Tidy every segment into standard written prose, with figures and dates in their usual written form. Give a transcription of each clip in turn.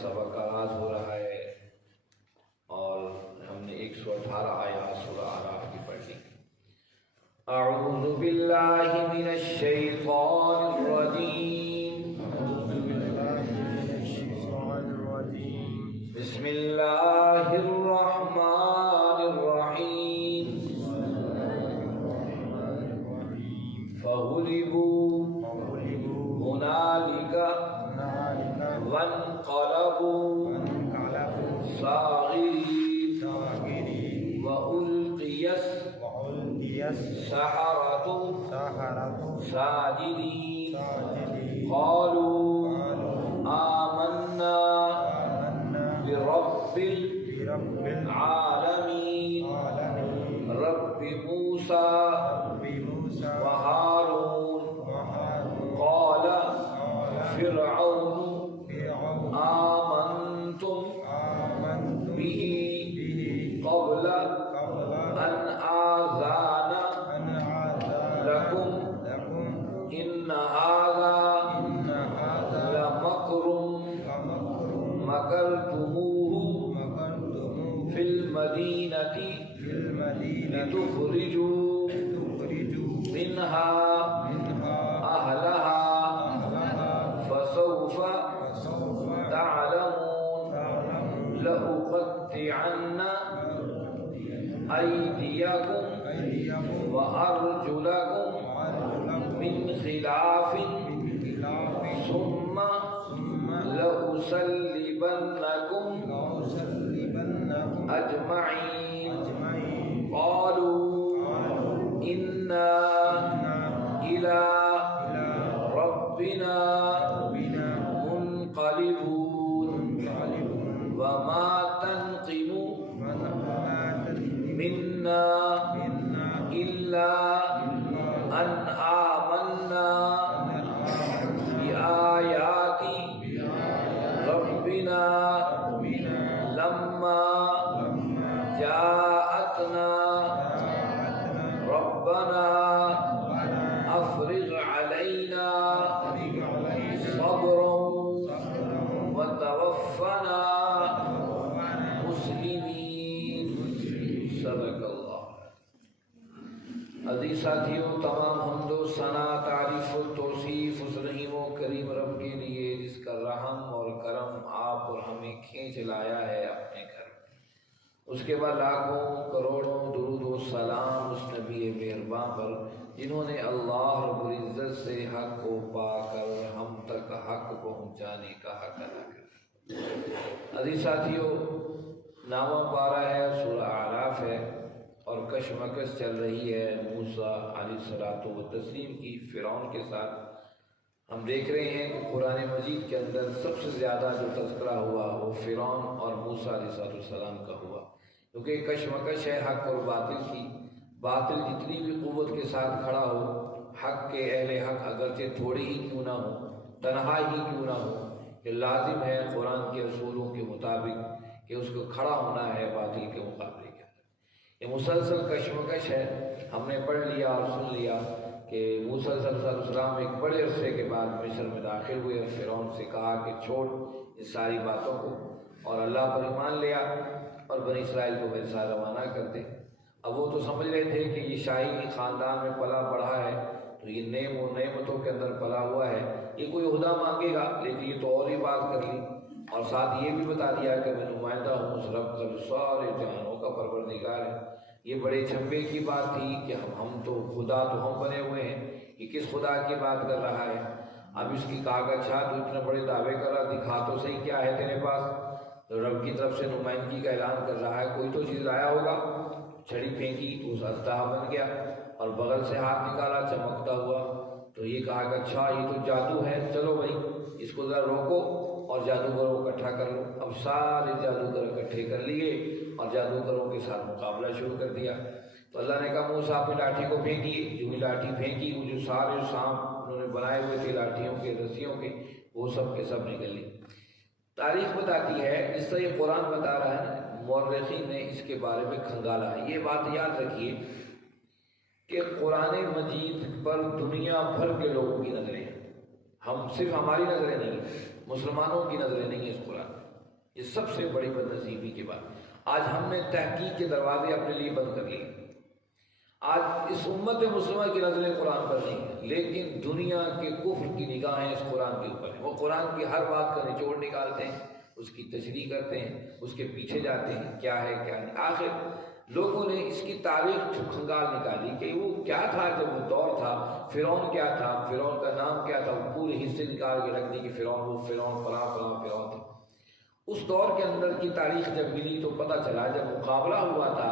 سبق آغاز ہو رہا ہے اور ہم نے 118 آیات سورہ اعراف کی پڑھ لی۔ اعوذ باللہ من الشیطان الرجیم، بسم اللہ الرحمن الرحیم۔ فغلبوا هنالك وانقلبوا صاغرين وألقي السحرة ساجدين قالوا آمنا برب العالمين رب موسى وهارون قال فرعون آمنتم به قبل أن آذان لكم إن هذا لمكر مكرتموه في المدينة لتخرجوا منها أهلها فسوف تعلمون لأقطعن أيديكم وأرجلكم من خلاف ثم لأصلبنكم أجمعين قالوا إنا إلى ربنا منقلبون وما تنقم منا إلا أن آمنا بآيات ربنا لما جاءتنا ربنا أفرغ علينا صبرا وتوفنا مسلمين۔ صدق اللہ۔ عزیز ساتھیوں، تمام حمد و ثنا، تعریف و توصیف اس رحیم و کریم رب کے لیے جس کا رحم اور کرم آپ اور ہمیں کھینچ لایا ہے اپنے گھر۔ اس کے بعد لاکھوں کروڑوں درود و سلام اس نبی مہربان پر جنہوں نے اللہ رب العزت سے حق کو پا کر ہم تک حق پہنچانے کا حق ادا کیا۔ عزیز ساتھیوں، نامہ پارہ ہے، سورہ اعراف ہے اور کشمکش چل رہی ہے موسیٰ علیہ الصلوۃ والتسلیم کی فرعون کے ساتھ۔ ہم دیکھ رہے ہیں کہ قرآن مجید کے اندر سب سے زیادہ جو تذکرہ ہوا وہ فرعون اور موسیٰ علیہ السلام کا ہوا، کیونکہ کشمکش ہے حق اور باطل کی۔ باطل جتنی بھی قوت کے ساتھ کھڑا ہو، حق کے اہل حق اگرچہ تھوڑے ہی کیوں نہ ہو، تنہا ہی کیوں نہ ہو، کہ لازم ہے قرآن کے اصولوں کے مطابق کہ اس کو کھڑا ہونا ہے باطل کے مقابلے کے اندر۔ یہ مسلسل کشمکش ہے۔ ہم نے پڑھ لیا اور سن لیا کہ موسیٰ علیہ السلام ایک بڑے عرصے کے بعد مصر میں داخل ہوئے اور فرعون سے کہا کہ چھوڑ اس ساری باتوں کو اور اللہ پر ایمان لیا اور بنی اسرائیل کو میرے ساتھ روانہ کر دے۔ اب وہ تو سمجھ رہے تھے کہ یہ شاہی خاندان میں پلا بڑھا ہے تو یہ نعم و نعمتوں کے اندر پلا ہوا ہے، یہ کوئی عہدہ مانگے گا، لیکن یہ تو اور ہی بات کر لی اور ساتھ یہ بھی بتا دیا کہ میں نمائندہ ہوں اس رب کا جو سارے جہانوں کا پروردگار ہے۔ یہ بڑے چھپے کی بات تھی کہ ہم تو خدا تو ہم بنے ہوئے ہیں، یہ کس خدا کی بات کر رہا ہے؟ اب اس کی کاغذ چھا تو اتنے بڑے دعوے کر رہا، دکھا تو صحیح کیا ہے تیرے پاس؟ تو رب کی طرف سے نمائندگی کا اعلان کر رہا ہے، کوئی تو چیز لایا ہوگا۔ چھڑی پھینکی تو اس اژدہا بن گیا اور بغل سے ہاتھ نکالا چمکتا ہوا، تو یہ کہا کہ اچھا یہ تو جادو ہے، چلو بھائی اس کو ذرا روکو اور جادوگروں کو اکٹھا کر لو۔ اب سارے جادوگر اکٹھے کر لیے اور جادوگروں کے ساتھ مقابلہ شروع کر دیا۔ تو اللہ نے کہا موسیٰ اپنی لاٹھی کو پھینکیے۔ جو بھی لاٹھی پھینکی وہ جو سارے سانپ انہوں نے بنائے ہوئے تھے لاٹھیوں کے رسیوں کے، وہ سب کے سب نکل لی۔ تاریخ بتاتی ہے، اس طرح یہ قرآن بتا رہا ہے، مورخین نے اس کے بارے میں کھنگالا ہے۔ یہ بات یاد رکھیے کہ قرآن مجید پر دنیا بھر کے لوگوں کی نظریں ہیں، ہم صرف ہماری نظریں نہیں، مسلمانوں کی نظریں نہیں ہیں اس قرآن میں. یہ سب سے بڑی بد نصیبی کی بات. آج ہم نے تحقیق کے دروازے اپنے لیے بند کر لیے. آج اس امت مسلمہ کی نظریں قرآن پر نہیں ہیں، لیکن دنیا کے کفر کی نگاہیں اس قرآن کے اوپر ہیں. وہ قرآن کی ہر بات کا نچوڑ نکالتے ہیں، اس کی تشریح کرتے ہیں، اس کے پیچھے جاتے ہیں کیا ہے کیا نہیں. آخر لوگوں نے اس کی تاریخ کھنگال نکالی کہ وہ کیا تھا جب وہ دور تھا، فرعون کیا تھا، فرعون کا نام کیا تھا، وہ پورے حصے نکال کے رکھ دی کہ فرعون وہ فرعون فلاں فلاں فرعون تھا. اس دور کے اندر کی تاریخ جب ملی تو پتہ چلا جب مقابلہ ہوا تھا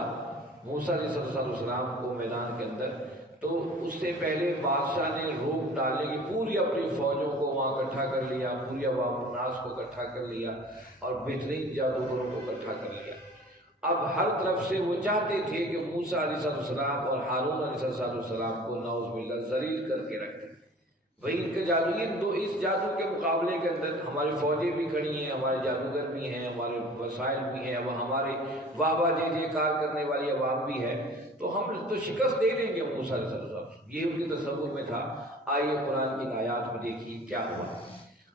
موسیٰ علیہ السلام کو میدان کے اندر، تو اس سے پہلے بادشاہ نے روک ڈالنے کی پوری اپنی فوجوں کو وہاں اکٹھا کر لیا، پوری عوام الناس کو اکٹھا کر لیا اور بہترین جادوگروں کو اکٹھا کر لیا. اب ہر طرف سے وہ چاہتے تھے کہ موسیٰ علیہ السلام اور ہارون علیہ السلام کو نعوذ باللہ ذلیل کر کے رکھ دیں. وہی ان کے جادوگر. تو اس جادو کے مقابلے کے اندر ہماری فوجیں بھی کھڑی ہیں، ہمارے جادوگر بھی ہیں، ہمارے وسائل بھی ہیں، اب ہمارے واہ واہ جے کار کرنے والی عوام بھی ہے، تو ہم تو شکست دے دیں گے موسیٰ علیہ السلام. یہ ان کے تصور میں تھا. آئیے قرآن کی آیات میں دیکھیے کیا ہوا.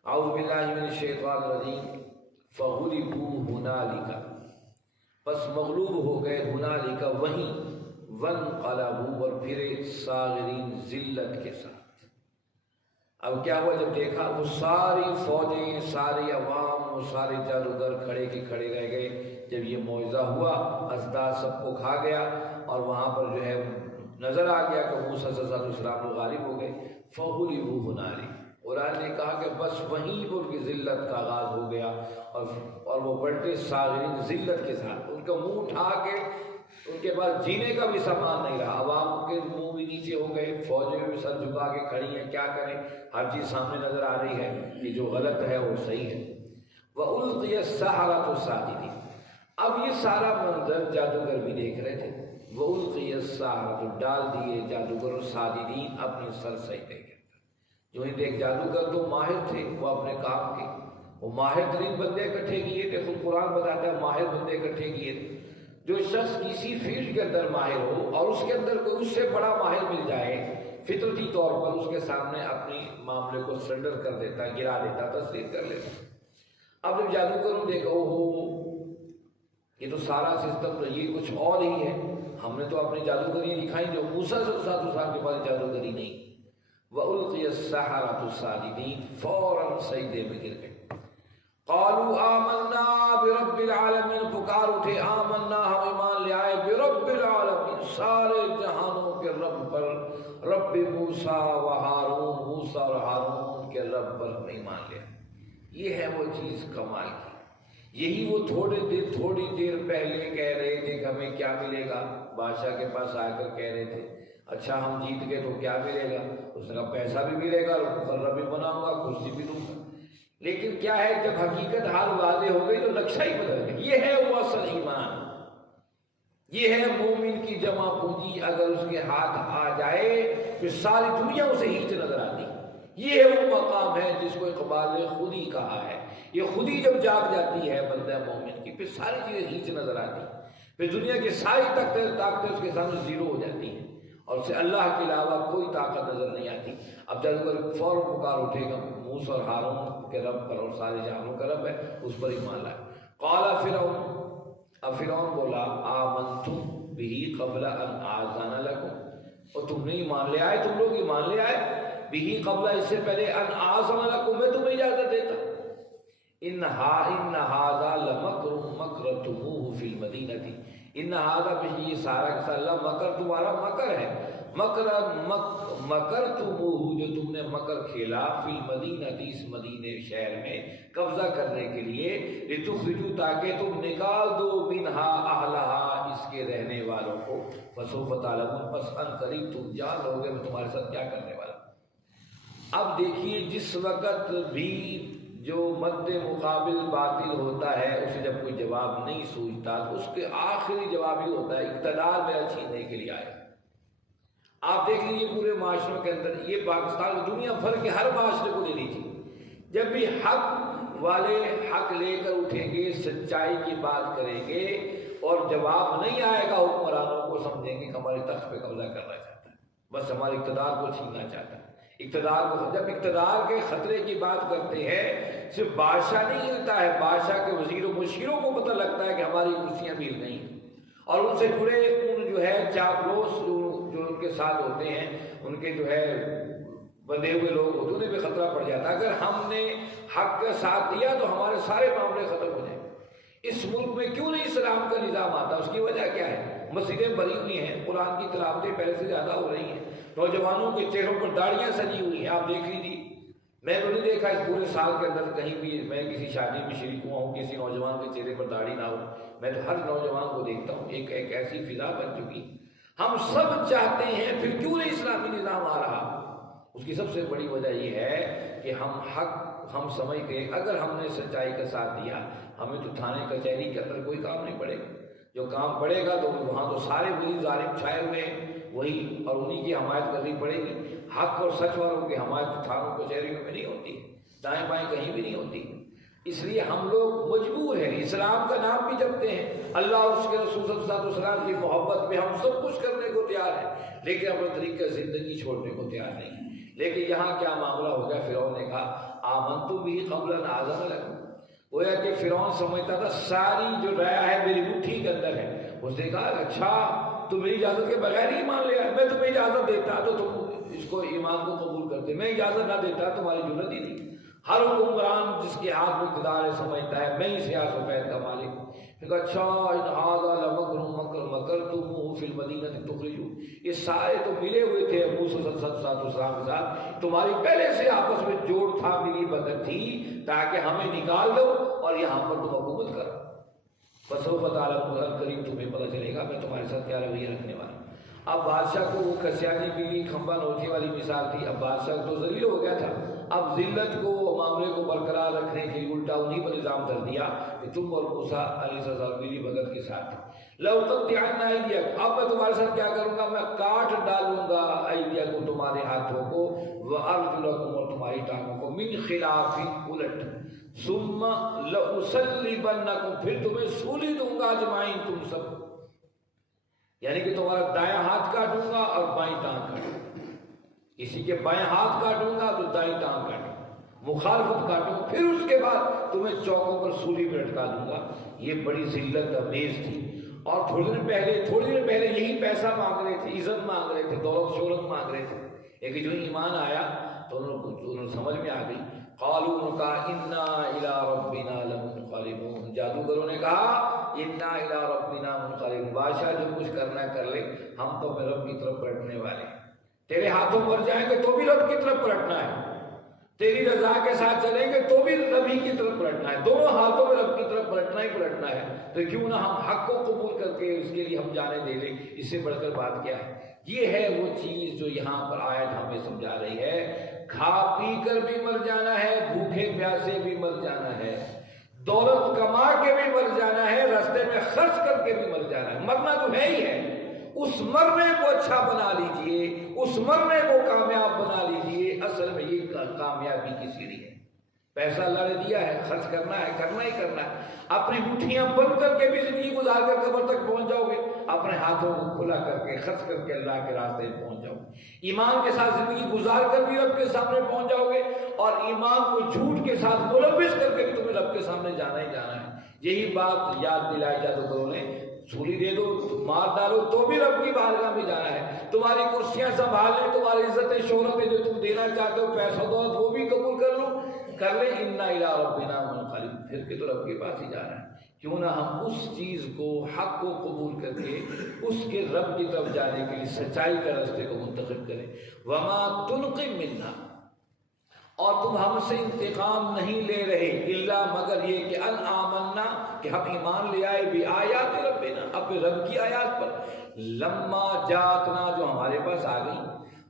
اعوذ باللہ من الشیطان الرجیم. فغلبوا ہنالک، پس مغلوب ہو گئے، ہنالک وہیں، وانقلبوا اور پھرے صاغرین ذلت کے ساتھ. اب کیا ہوا جب دیکھا وہ ساری فوجیں، ساری عوام، وہ سارے جادوگر کھڑے کے کھڑے رہ گئے. جب یہ معجزہ ہوا ازداد سب کو کھا گیا اور وہاں پر جو ہے نظر آ گیا کہ موسیٰ علیہ السلام غالب ہو گئے. فغلبوا ہنالک، قرآن نے کہا کہ بس وہیں پر ان کی ذلت کا آغاز ہو گیا اور وہ پلٹے صاغرین ذلت کے ساتھ. ان کا منہ اٹھا کے ان کے پاس جینے کا بھی سامان نہیں رہا. عوام کے منہ بھی نیچے ہو گئے، فوجیں بھی سر جھکا کے کھڑی ہیں، کیا کریں، ہر چیز سامنے نظر آ رہی ہے کہ جو غلط ہے وہ صحیح ہے. وَأُلْقِيَ السَّحَرَةُ سَاجِدِينَ. اب یہ سارا منظر جادوگر بھی دیکھ رہے تھے. وَأُلْقِيَ السَّحَرَةُ، ڈال دیے جادوگر ساجدین اپنے سر سجدے کے اندر. جو ہی دیکھ جادوگر تو ماہر تھے وہ اپنے کام کے، وہ ماہر ترین بندے اکٹھے کیے تھے. خود قرآن بتاتا ہے ماہر بندے اکٹھے کیے تھے. جو شخص کسی فیلڈ کے اندر ماہر ہو اور اس کے اندر کوئی اس سے بڑا ماہر مل جائے، فطرتی طور پر اس کے سامنے اپنی معاملے کو سرنڈر کر دیتا، گرا دیتا، تسلیم کر لیتا. اب جب جادوگروں دیکھا یہ تو سارا سسٹم تو یہ کچھ اور ہی ہے، ہم نے تو اپنی جادوگری دکھائی جو موسیٰ علیہ السلام کے پاس جادوگری نہیں. وَأُلْقِيَ السَّحَرَةُ سَاجِدِينَ، فوراً سجدے میں گر گئے. قالوا آمنا برب العالمین، پکار اٹھے آمنا، ہم ایمان لے آئے، برب العالمین، سارے جہانوں کے رب پر، رب موسیٰ و ہارون، موسیٰ اور ہارون کے رب پر ہم ایمان لے آئے. یہ ہے وہ چیز کمال کی. یہی وہ تھوڑی دیر پہلے کہہ رہے تھے کہ ہمیں کیا ملے گا. بادشاہ کے پاس آ کر کہہ رہے تھے اچھا ہم جیت گئے تو کیا ملے گا. اس نے کہا پیسہ بھی ملے گا، مقرر بھی بناؤں گا، کرسی بھی دوں گا. لیکن کیا ہے جب حقیقت حال واضح ہو گئی تو نقشہ ہی بدل گیا. یہ ہے وہ اصل ایمان، یہ ہے مومن کی جمع پونجی. اگر اس کے ہاتھ آ جائے پھر ساری دنیا اسے ہیچ نظر آتی. یہ وہ مقام ہے جس کو اقبال نے خود ہی کہا ہے. یہ خود ہی جب جاگ جاتی ہے بندہ مومن کی، پھر ساری چیزیں ہیچ نظر آتی، پھر دنیا کی ساری طاقتیں اس کے سامنے زیرو ہو جاتی ہیں اور اسے اللہ کے علاوہ کوئی طاقت نظر نہیں آتی. اب جادوگر فوراً پکار اٹھے گا موسیٰ اور ہارون کے رب پر، اور سارے جہانوں کا رب ہے، اس پر ایمان لائے. قال فرعون، اب فرعون بولا آمنتم بہ قبل ان آذن لکم، اور تم نے ایمان لے آئے، تم لوگ ایمان لے آئے بہ قبل، اس سے پہلے ان آذن لکم، میں تمہیں اجازت دیتا. ان ھذا لمکر مکرتموہ فی المدینہ، ان ھذا بھی یہ سارا کا سارا مکر تمہارا مکر ہے، مکر تموہ جو تم نے مکر کھیلا، فی المدینہ اس مدینے شہر میں قبضہ کرنے کے لیے، لتخرجوا تاکہ تم نکال دو منہا اہلہا اس کے رہنے والوں کو، فسوف تعلمون پس ان قریب تم جان لو گے میں تمہارے ساتھ کیا کرنے والا. اب دیکھیے جس وقت بھی جو مد مقابل باطل ہوتا ہے اسے جب کوئی جواب نہیں سوچتا تو اس کے آخری جواب یہ ہوتا ہے اقتدار میرا چھیننے کے لیے آیا. آپ دیکھ لیجیے پورے معاشروں کے اندر، یہ پاکستان دنیا بھر کے ہر معاشرے کو لے لیجیے، جب بھی حق والے حق لے کر اٹھیں گے، سچائی کی بات کریں گے اور جواب نہیں آئے گا حکمرانوں کو، سمجھیں گے کہ ہمارے تخت پہ قبضہ کرنا چاہتا ہے، بس ہمارے اقتدار کو چھیننا چاہتا ہے. اقتدار کو جب اقتدار کے خطرے کی بات کرتے ہیں صرف بادشاہ نہیں ہلتا ہے، بادشاہ کے وزیر و مشیروں کو پتہ لگتا ہے کہ ہماری کرسیاں بھی ہل گئی اور ان سے جڑے ان جو ہے چاپلوس جو ان کے ساتھ ہوتے ہیں، ان کے جو ہے بندے ہوئے لوگ ہوتے ہیں، انہیں بھی خطرہ پڑ جاتا ہے۔ اگر ہم نے حق کا ساتھ دیا تو ہمارے سارے معاملے ختم ہو جائیں۔ اس ملک میں کیوں نہیں اسلام کا نظام آتا؟ اس کی وجہ کیا ہے؟ مسجدیں بھری ہوئی ہیں، قرآن کی تلاوتیں پہلے سے زیادہ ہو رہی ہیں، نوجوانوں کے چہروں پر داڑیاں سجی ہوئی ہیں، آپ دیکھ لیجیے۔ میں تو نہیں دیکھا اس پورے سال کے اندر کہیں بھی میں کسی شادی میں شریک ہوا ہوں کسی نوجوان کے چہرے پر داڑھی نہ ہو۔ میں تو ہر نوجوان کو دیکھتا ہوں، ایک ایسی فضا بن چکی۔ ہم سب چاہتے ہیں، پھر کیوں نہیں اسلامی نظام آ رہا؟ اس کی سب سے بڑی وجہ یہ ہے کہ ہم سمجھتے ہیں اگر ہم نے سچائی کا ساتھ دیا، ہمیں تو تھانے کچہری کے اندر کوئی کام نہیں پڑے گا۔ جو کام پڑے گا تو وہاں تو سارے وہی ظالم چھائے ہوئے ہیں، وہی، اور انہی کی حمایت کرنی پڑے گی۔ حق اور سچ والوں کی حمایت تھانوں کچہریوں میں نہیں ہوتی، دائیں بائیں کہیں بھی نہیں ہوتی۔ اس لیے ہم لوگ مجبور ہیں، اسلام کا نام بھی جپتے ہیں، اللہ اور اس کے رسول صلی اللہ علیہ وسلم کی محبت میں ہم سب کچھ کرنے کو تیار ہیں، لیکن اپنا طریقہ زندگی چھوڑنے کو تیار نہیں ہیں۔ لیکن یہاں کیا معاملہ ہو گیا؟ فرعون نے کہا آمنتم بہ قبل ان آذن لکم۔ گویا کہ فرعون سمجھتا تھا ساری جو رایا ہے میری مٹھی کے اندر ہے۔ اس نے کہا اچھا تم میری اجازت کے بغیر ہی ایمان لیا، میں تمہیں اجازت دیتا تو تم اس کو ایمان کو قبول کرتے، میں اجازت نہ دیتا تمہاری جرت ہی نہیں۔ ہر حکمران جس کے ہاتھ میں اقتدار ہے سمجھتا ہے میں ہی سیاست و فیض کا مالک ہوں۔ کہا اچھا ان ھذا لمکر مکرتموہ فی المدینہ تخرجوا، یہ سارے تو ملے ہوئے تھے موسیٰ صلی اللہ علیہ وسلم کے ساتھ، تمہاری پہلے سے آپس میں جوڑ تھا، ملی بھگت تھی تاکہ ہمیں نکال دو اور یہاں پر تم حکومت کرو۔ فسوف تعلمون، قریب تمہیں پتہ چلے گا میں تمہارے ساتھ کیا رویہ رکھنے والا ہوں۔ اب بادشاہ کو وہ کسیانی بیوی کھمبا نوچی والی مثال تھی، اب بادشاہ تو ذلیل ہو گیا تھا، اب ذلت کو معاملے کو برقرار رکھنے کے لیے الٹا انہی پر الزام دھر دیا کہ تم اور موسیٰ علیہ السلام ملی بھگت کے ساتھ لأقطعن أيديكم، اب میں تمہارے ساتھ کیا کروں گا؟ میں کاٹ ڈالوں گا ایدیکم تمہارے ہاتھوں کو، وارجلکم اور تمہاری ٹانگوں کو، من خلاف الٹ، ثم لأصلبنکم پھر تمہیں سولی دوں گا اجمعین تم سب، یعنی کہ تمہارا دائیں ہاتھ کاٹوں گا اور بائیں ٹانگ کاٹوں گا، کسی کے بائیں ہاتھ کاٹوں گا تو دائیں ٹانگ کاٹوں گا، مخالفت کاٹوں گا، پھر اس کے بعد تمہیں چوکوں پر سولی پہ لٹکا دوں گا۔ یہ بڑی ذلت امیز تھی۔ اور تھوڑی دیر پہلے یہی پیسہ مانگ رہے تھے، عزت مانگ رہے تھے، دولت شہرت مانگ رہے تھے، لیکن جو ایمان آیا تو انہوں سمجھ میں آ گئی۔ قالوا انہوں نے کہا انا الی ربنا لمنقلبون، جادوگروں نے کہا انا الی ربنا منقلبون، بادشاہ جو کچھ کرنا کر لے، ہم تو اپنے رب کی طرف پلٹنے والے ہیں، تیرے ہاتھوں مر جائیں گے تو بھی رب کی طرف پلٹنا ہے، تیری رضا کے ساتھ چلیں گے تو بھی رب ہی کی طرف پلٹنا ہے، دونوں ہاتھوں میں رب کی طرف پلٹنا ہی پلٹنا ہے، تو کیوں نہ ہم حق کو قبول کر کے اس کے لیے ہم جانے دے لیں، اس سے بڑھ کر بات کیا ہے؟ یہ ہے وہ چیز جو یہاں پر آیت ہمیں سمجھا رہی ہے، کھا پی کر بھی مر جانا ہے، بھوکے پیاسے بھی مر جانا ہے، دولت کما کے بھی مر جانا ہے، راستے میں خرچ کر کے بھی مر جانا ہے، مرنا تو ہے ہی ہے۔ اس مرنے کو اچھا بنا لیجئے، اس مرنے کو کامیاب بنا لیجئے، اصل میں یہ کامیابی کی سیڑھی ہے۔ پیسہ اللہ نے دیا ہے، خرچ کرنا ہے، کرنا ہی کرنا ہے، اپنی مٹھیاں بند کر کے بھی زندگی گزار کر قبر تک پہنچ جاؤ گے، اپنے ہاتھوں کو کھلا کر کے خرچ کر کے اللہ کے راستے میں پہنچ جاؤ گے، ایمان کے ساتھ زندگی گزار کر بھی رب کے سامنے پہنچ جاؤ گے، اور ایمان کو جھوٹ کے ساتھ ملوث کر کے بھی تمہیں رب کے سامنے جانا ہی جانا ہے۔ یہی بات یاد دلائی جادوگروں نے، سولی دے دو، مار ڈالو تو بھی رب کی بارگاہ میں جانا ہے، تمہاری کرسیاں سنبھال لیں، تمہاری عزتیں شہرتیں جو تم دینا چاہتے ہو، پیسہ دولت وہ بھی قبول کر لو، کر لیں، انا الی ربنا منقلبون، پھر کے تو رب کے پاس ہی جانا ہے۔ کیوں نہ ہم اس چیز کو، حق کو قبول کر کے اس کے رب کی طرف جانے کے لیے سچائی کا راستے کو منتخب کریں۔ وما تنقم منا، اور تم ہم سے انتقام نہیں لے رہے، الا مگر یہ کہ ان آمنا، کہ ہم ایمان لے آئے، بھی آیات ربنا، اپنے رب کی آیات پر، لما جاتنا، جو ہمارے پاس آ گئی،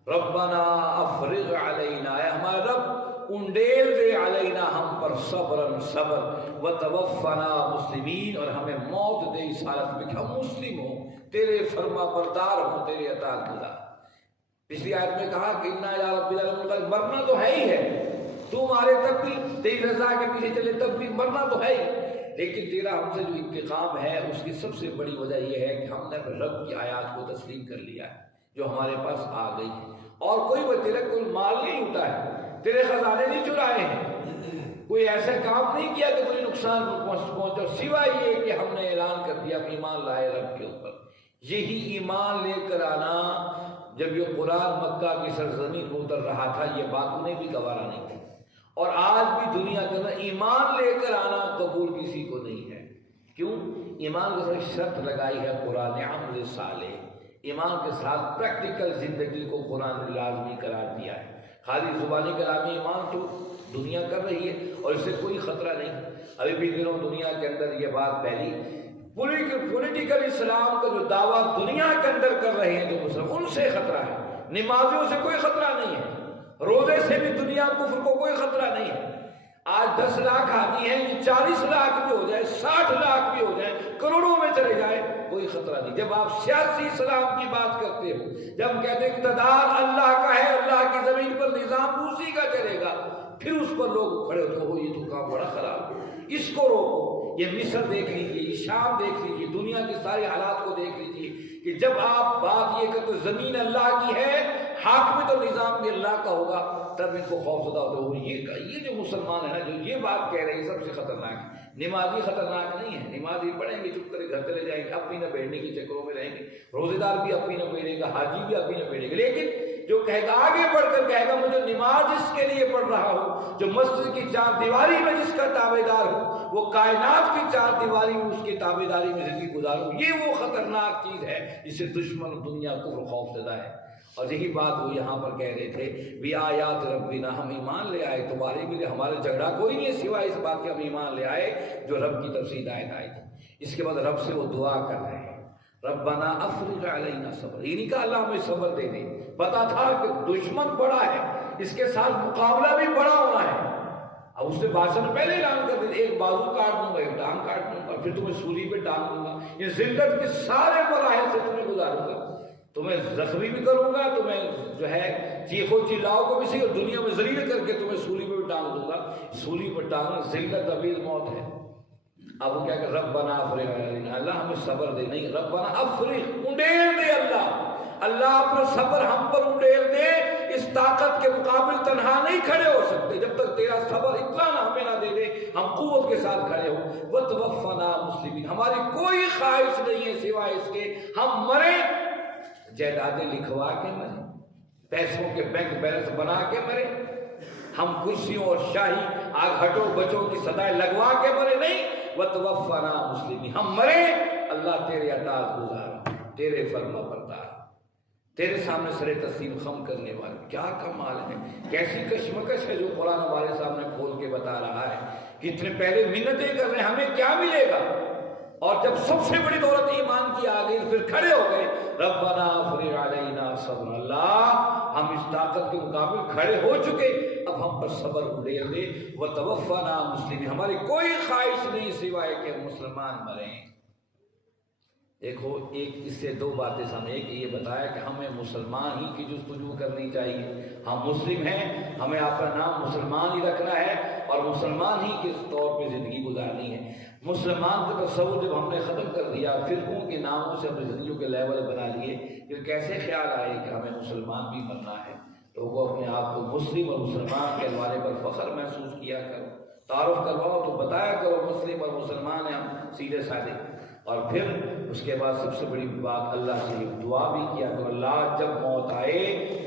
ربنا افرغ علینا، اے ہمارے رب انڈیل دے علینا ہم پر صبرن صبر، وتوفنا مسلمین، اور ہمیں موت دے اس حالت میں کہ ہم مسلم ہوں، تیرے فرما بردار ہوں، تیرے اطاعت گزار۔ پچھلی آیت میں کہا کہ انا الی ربنا منقلبون، مرنا تو ہے ہی ہے، تمہارے تب بھی تیری رضا کے پیچھے چلے تب بھی مرنا تو ہے ہی، لیکن تیرا ہم سے جو انتقام ہے اس کی سب سے بڑی وجہ یہ ہے کہ ہم نے رب کی آیات کو تسلیم کر لیا ہے، جو ہمارے پاس آ گئی ہے، اور کوئی تیرے کوئی مال نہیں لوٹا ہے، تیرے خزانے نہیں چرائے ہیں، کوئی ایسا کام نہیں کیا کہ کوئی نقصان پہنچا، سوائے یہ کہ ہم نے اعلان کر دیا ایمان لائے رب کے اوپر۔ یہی ایمان لے کر آنا، جب یہ قرآن مکہ کی سرزمین کو اتر رہا تھا، یہ بات انہیں بھی گوارا نہیں تھی، اور آج بھی دنیا کے اندر ایمان لے کر آنا قبول کسی کو نہیں ہے۔ کیوں؟ ایمان کے ساتھ شرط لگائی ہے قرآن عمل صالح، ایمان کے ساتھ پریکٹیکل زندگی کو قرآن نے لازمی قرار دیا ہے۔ خالی زبانی کلامی ایمان تو دنیا کر رہی ہے اور اس سے کوئی خطرہ نہیں۔ ابھی بھی دنوں دنیا کے اندر یہ بات پھیلی، پولیٹیکل اسلام کا جو دعویٰ دنیا کے اندر کر رہے ہیں جو مسلم، ان سے خطرہ ہے، نمازیوں سے کوئی خطرہ نہیں ہے، روزے سے بھی دنیا کفر کو کوئی خطرہ نہیں ہے۔ آج 10 لاکھ آدمی ہیں، یہ 40 لاکھ بھی ہو جائے، 60 لاکھ بھی ہو جائے، کروڑوں میں چلے جائے، کوئی خطرہ نہیں۔ جب آپ سیاسی اسلام کی بات کرتے ہو، جب کہتے ہیں اقتدار اللہ کا ہے، اللہ کی زمین پر نظام اسی کا چلے گا، پھر اس پر لوگ کھڑے ہوتے ہو، یہ تو کام بڑا خراب ہے، اس کو روکو۔ یہ مصر دیکھ لیجیے، یہ شام دیکھ لیجیے، دنیا کے سارے حالات کو دیکھ لیجیے کہ جب آپ بات یہ کرتے زمین اللہ کی ہے، حاکم تو نظام بھی اللہ کا ہوگا، تب ان کو خوف زدہ ہوتا ہو۔ یہ جو مسلمان ہے نا، جو یہ بات کہہ رہے ہیں، سب سے خطرناک ہے۔ نمازی خطرناک نہیں ہے، نمازی پڑھیں گے، چپ کر گھر چلے جائیں گے، اپنی نہ بیٹھنے کی چکروں میں رہیں گے، روزے دار بھی اپنی نہ بیٹھے گا، حاجی بھی اپنی نہ بیٹھے گا، لیکن جو کہے گا آگے بڑھ کر کہے گا مجھے نماز اس کے لیے پڑھ رہا ہوں جو مسجد کی 4 دیواری میں جس کا تابع دار ہوں، وہ کائنات کی 4 دیواری میں اس کی تابع داری میں زندگی گزاروں، یہ وہ خطرناک چیز ہے جسے دشمن دنیا کو خوف زدہ ہے۔ اور یہی بات وہ یہاں پر کہہ رہے تھے، بھی آیات ربنا، ہم ایمان لے آئے، تمہارے بھی ہمارے جھگڑا کوئی نہیں ہے سوائے اس بات کے ہم ایمان لے آئے جو رب کی طرف سے ہدایت آئی تھی۔ اس کے بعد رب سے وہ دعا کر رہے ہیں، ربنا افرغ علینا صبر، یہ نہیں کہا اللہ ہمیں صبر دے دے، پتا تھا کہ دشمن بڑا ہے، اس کے ساتھ مقابلہ بھی بڑا ہونا ہے۔ اب اس نے بادشاہ نے پہلے اعلان کر دیا، ایک بازو کاٹ دوں گا، ایک ٹانگ کاٹ دوں گا، پھر تمہیں سولی پہ ٹانگ دوں گا، یہ زندگی کے سارے مراحل سے تمہیں گزاروں گا، تمہیں زخمی بھی کروں گا، تمہیں جو ہے چیخو چلاؤ کو بھی صحیح، اور دنیا میں ذلیل کر کے تمہیں سولی پہ بھی ٹانگ دوں گا۔ سولی پہ ٹانگنا ذلت طویل موت ہے۔ اب وہ کیا کہ ربنا افرغ علینا، اللہ ہمیں صبر دے، نہیں ربنا افرغ، انڈیل دے اللہ اپنا صبر ہم پر انڈیل دے، اس طاقت کے مقابل تنہا نہیں کھڑے ہو سکتے، جب تک تیرا صبر اتنا نہ ہمیں نہ دے دے ہم قوت کے ساتھ کھڑے ہو۔ وتوفنا مسلمین، ہماری کوئی خواہش نہیں ہے سوائے اس کے ہم مریں، جائیدادیں لکھوا کے مرے، پیسوں کے بینک بیلنس بنا کے مرے، ہم کرسیوں اور شاہی آگ ہٹو بچوں کی صدائیں لگوا کے مرے، نہیں، وتوفنا مسلمین، ہم مرے اللہ تیرے اطاعت گزار، تیرے فرما بردار، تیرے سامنے سر تسلیم خم کرنے والے۔ کیا کمال ہے، کیسی کشمکش ہے جو قرآن ہمارے سامنے کھول کے بتا رہا ہے کہ اتنے پہلے منتیں کر رہے ہیں ہمیں کیا ملے گا، اور جب سب سے بڑی دولت ایمان کی آ گئی پھر کھڑے ہو گئے، ربنا افرغ علینا صبر، اللہ ہم اس طاقت کے مقابل کھڑے ہو چکے، اب ہم پر صبر انڈیل دے، وتوفنا مسلمین، ہماری کوئی خواہش نہیں سوائے کہ ہم مسلمان مریں۔ دیکھو ایک اس سے 2 باتیں سامنے، ایک یہ بتایا کہ ہمیں مسلمان ہی کی جستجو کرنی چاہیے، ہم مسلم ہیں، ہمیں اپنا نام مسلمان ہی رکھنا ہے اور مسلمان ہی کے طور پہ زندگی گزارنی ہے۔ مسلمان کا تصور جب ہم نے ختم کر دیا، فرقوں کے ناموں سے اپنی زندگیوں کے لیول بنا لیے، پھر کیسے خیال آئے کہ ہمیں مسلمان بھی بننا ہے۔ لوگوں اپنے آپ کو مسلم اور مسلمان کے حوالے پر فخر محسوس کیا کرو، تعارف کرواؤ تو بتایا کرو مسلم اور مسلمان ہیں ہم، سیدھے سادے۔ اور پھر اس کے بعد سب سے بڑی بات اللہ سے دعا بھی کیا تو اللہ جب موت آئے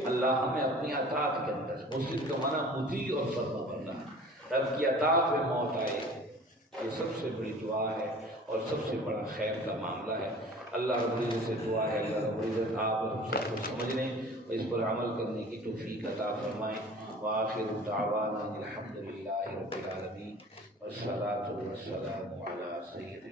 اللہ ہمیں اپنی اطاعت کے اندر، مسلم کا معنی مطیع اور فرما بردار، رب کی اطاعت میں موت آئے، یہ سب سے بڑی دعا ہے اور سب سے بڑا خیر کا معاملہ ہے۔ اللہ رب العزت سے دعا ہے اللہ رب العزت آپ اور ہم سب کو سمجھنے اور اس پر عمل کرنے کی توفیق عطا فرمائیں۔ وآخر دعوانا الحمد للہ رب العالمین والصلاۃ والسلام علی سید